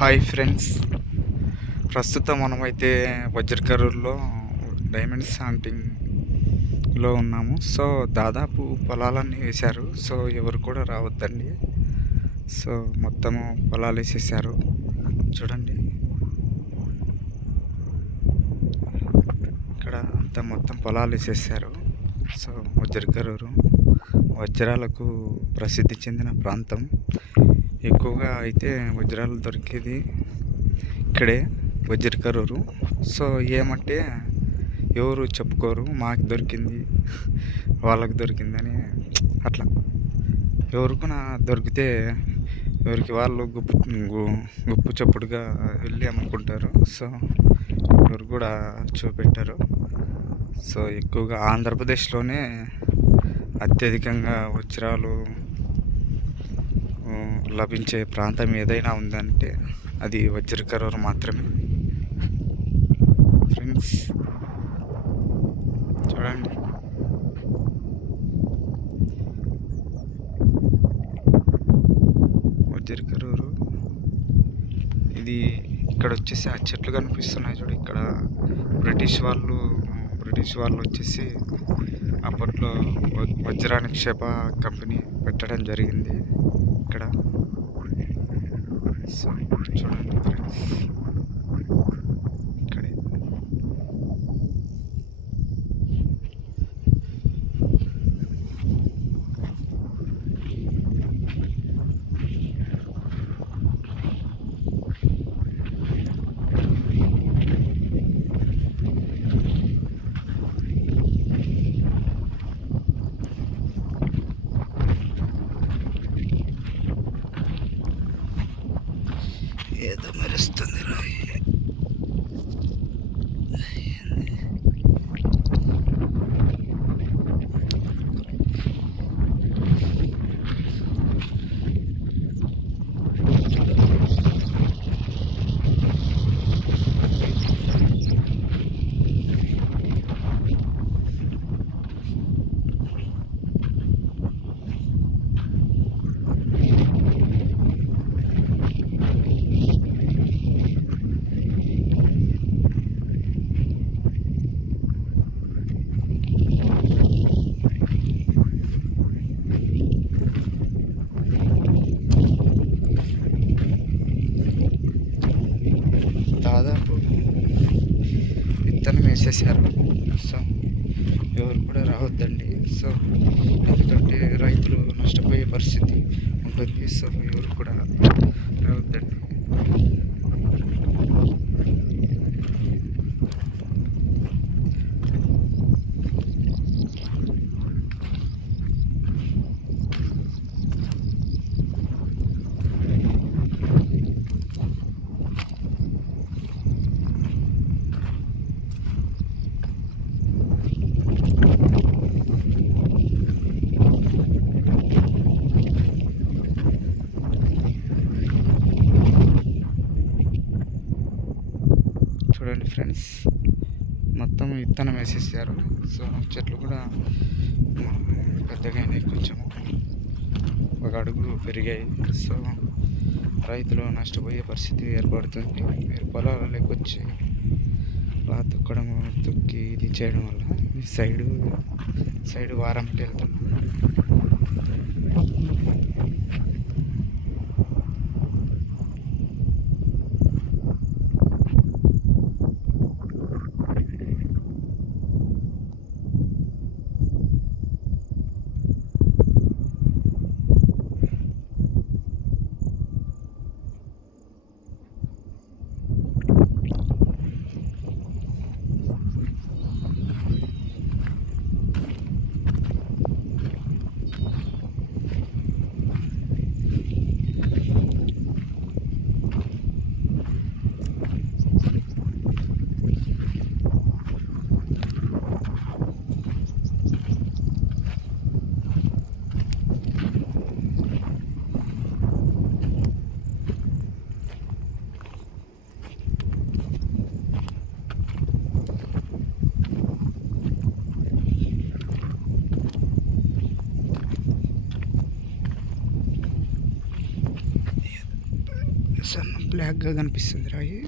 Hi friends, ప్రస్తుతం మనమైతే వజ్రకరూరులో diamonds హంటింగ్లో ఉన్నాము. సో దాదాపు పొలాలన్నీ వేశారు. సో ఎవరు కూడా రావద్దండి. సో మొత్తము పొలాలు వేసేసారు. చూడండి, ఇక్కడ అంతా మొత్తం పొలాలు వేసేసారు. సో వజ్రకరూరు వజ్రాలకు ప్రసిద్ధి చెందిన ప్రాంతం. ఎక్కువగా అయితే వజ్రాలు దొరికేది ఇక్కడే వజ్రకరూరు. సో ఏమంటే ఎవరు చెప్పుకోరు, మాకు దొరికింది వాళ్ళకి దొరికిందని. అట్లా ఎవరికైనా దొరికితే ఎవరికి వాళ్ళు గుప్పు చప్పుడుగా వెళ్ళి అమ్ముకుంటారు. సో ఎవరు కూడా చూపెట్టారు. సో ఎక్కువగా ఆంధ్రప్రదేశ్లోనే అత్యధికంగా వజ్రాలు లభించే ప్రాంతం ఏదైనా ఉందంటే అది వజ్రకరూరు మాత్రమే. ఫ్రెండ్స్ చూడండి, వజ్రకరూరు ఇది. ఇక్కడ వచ్చేసి ఆ చెట్లు కనిపిస్తున్నాయి చూడు, ఇక్కడ బ్రిటిష్ వాళ్ళు వచ్చేసి అప్పట్లో వజ్ర నిక్షేప కంపెనీ పెట్టడం జరిగింది ఇక్కడ. సో చూడండి ఫ్రెండ్స్, ఇక్కడే ఏదో మెరుస్తుంది రాయి. దాదాపు విత్తనం వేసేసారు. సో ఎవరు కూడా రావద్దండి. సో ఎందుకంటే రైతులు నష్టపోయే పరిస్థితి ఉంటుంది. సో ఎవరు కూడా రావద్దండి. చూడండి ఫ్రెండ్స్, మొత్తం విత్తనం వేసేసారు. సో చెట్లు కూడా పెద్దగా అయినాయి, కొంచెము ఒక అడుగు పెరిగాయి. సో రైతులు నష్టపోయే పరిస్థితి ఏర్పడుతుంది. మీరు పొలాలలోకి వచ్చి అలా తొక్కి ఇది చేయడం వల్ల సైడు వారంకి వెళ్తున్నాం. బ్లాక్గా కనిపిస్తుంది రాయి.